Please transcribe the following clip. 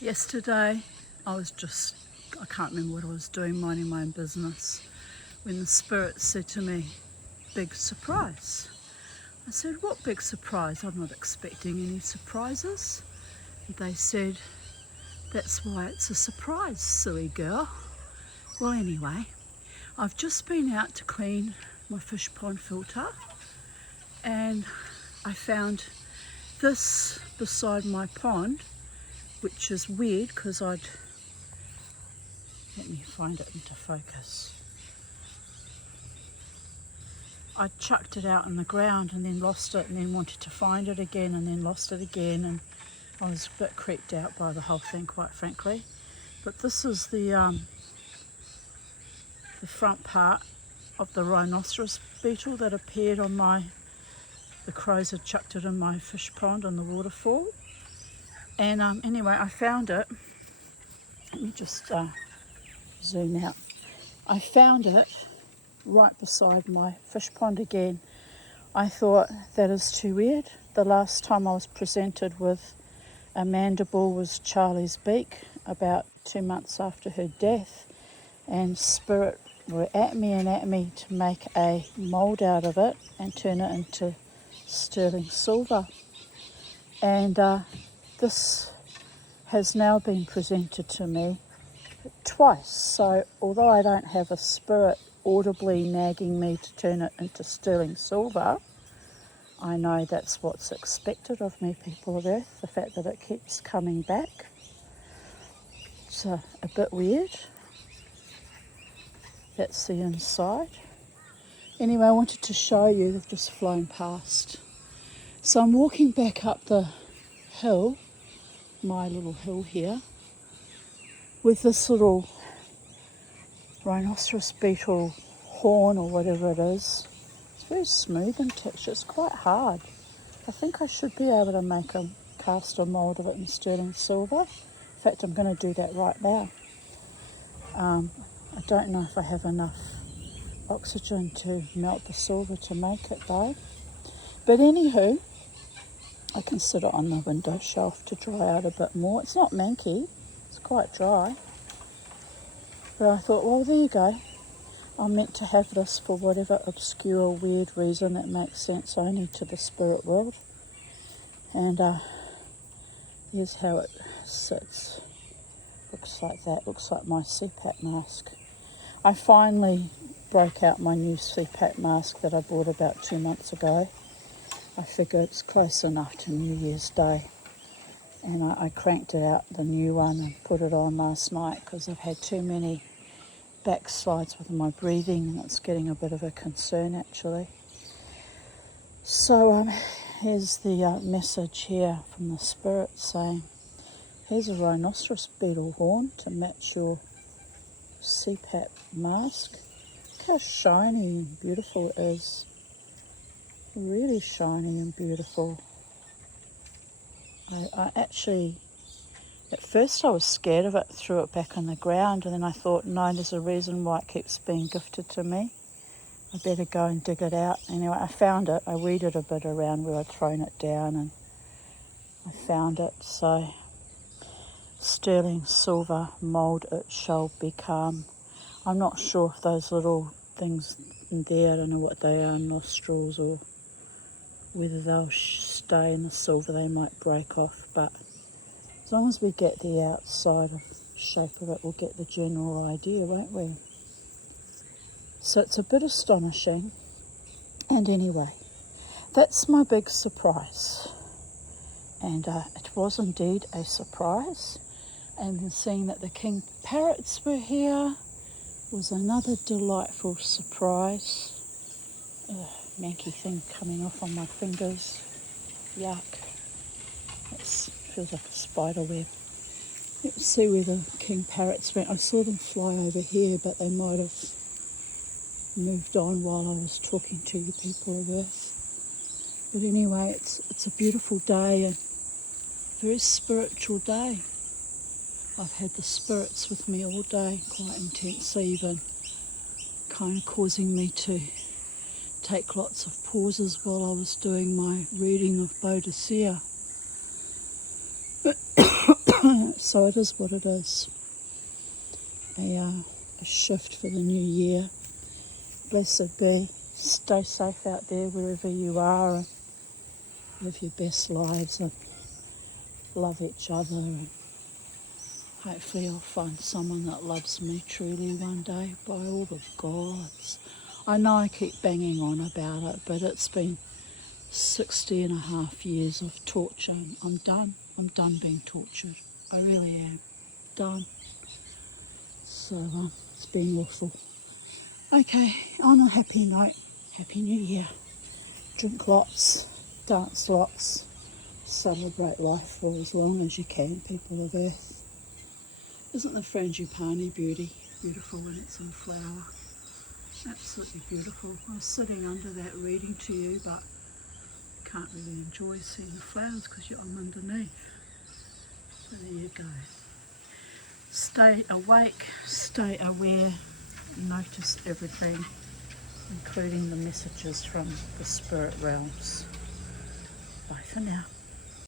Yesterday I can't remember what I was doing, minding my own business, when the spirit said to me, "Big surprise." I said, "What big surprise? I'm not expecting any surprises." And they said, "That's why it's a surprise, silly girl." Well, anyway, I've just been out to clean my fish pond filter and I found this beside my pond, which is weird because let me find it into focus. I chucked it out in the ground and then lost it and then wanted to find it again and then lost it again, and I was a bit creeped out by the whole thing, quite frankly. But this is the front part of the Rhinoceros Beetle that appeared on the crows had chucked it in my fish pond in the waterfall. And anyway, I found it. Let me just zoom out. I found it right beside my fish pond again. I thought, that is too weird. The last time I was presented with a mandible was Charlie's beak, about 2 months after her death, and spirit were at me to make a mould out of it and turn it into sterling silver. And this has now been presented to me twice. So although I don't have a spirit audibly nagging me to turn it into sterling silver, I know that's what's expected of me, people of Earth, the fact that it keeps coming back. It's a bit weird. That's the inside. Anyway, I wanted to show you, they've just flown past. So I'm walking back up the hill, my little hill here, with this little Rhinoceros Beetle horn or whatever it is. It's very smooth in texture, it's quite hard. I think I should be able to make a cast or mould of it in sterling silver. In fact, I'm going to do that right now. I don't know if I have enough oxygen to melt the silver to make it though. But anywho, I can sit it on the window shelf to dry out a bit more. It's not manky, it's quite dry. But I thought, well, there you go. I'm meant to have this for whatever obscure, weird reason that makes sense only to the spirit world. And here's how it sits. Looks like that. Looks like my CPAP mask. I finally broke out my new CPAP mask that I bought about 2 months ago. I figured it's close enough to New Year's Day. And I cranked it out, the new one, and put it on last night because I've had too many backslides with my breathing and it's getting a bit of a concern actually. So here's the message here from the spirit saying, here's a Rhinoceros Beetle horn to match your CPAP mask. Look how shiny and beautiful it is. Really shiny and beautiful. I actually, at first I was scared of it, threw it back on the ground, and then I thought, no, there's a reason why it keeps being gifted to me. I better go and dig it out. Anyway, I found it. I weeded a bit around where I'd thrown it down and I found it. So, sterling silver mould it shall become. I'm not sure if those little things in there, I don't know what they are, nostrils, or whether they'll stay in the silver, they might break off, but as long as we get the outside shape of it, we'll get the general idea, won't we? So it's a bit astonishing. And anyway, that's my big surprise. And it was indeed a surprise. And then seeing that the king parrots were here was another delightful surprise. Manky thing coming off on my fingers. Yuck. It feels like a spider web. Let's see where the king parrots went. I saw them fly over here, but they might have moved on while I was talking to you, people of Earth. But anyway, it's a beautiful day, a very spiritual day. I've had the spirits with me all day, quite intensely, even kind of causing me to take lots of pauses while I was doing my reading of Bodicea. So it is what it is. A shift for the new year. Blessed be. Stay safe out there wherever you are, and live your best lives and love each other, and hopefully I'll find someone that loves me truly one day, by all the gods. I know I keep banging on about it, but it's been 60 and a half years of torture. I'm done. I'm done being tortured. I really am. Done. So it's been awful. Okay, on a happy note, Happy New Year. Drink lots, dance lots, celebrate life for as long as you can, people of Earth. Isn't the frangipani beautiful when it's in flower? Absolutely beautiful. I was sitting under that reading to you, but can't really enjoy seeing the flowers because I'm underneath. So there you go. Stay awake, stay aware, notice everything, including the messages from the spirit realms. Bye for now.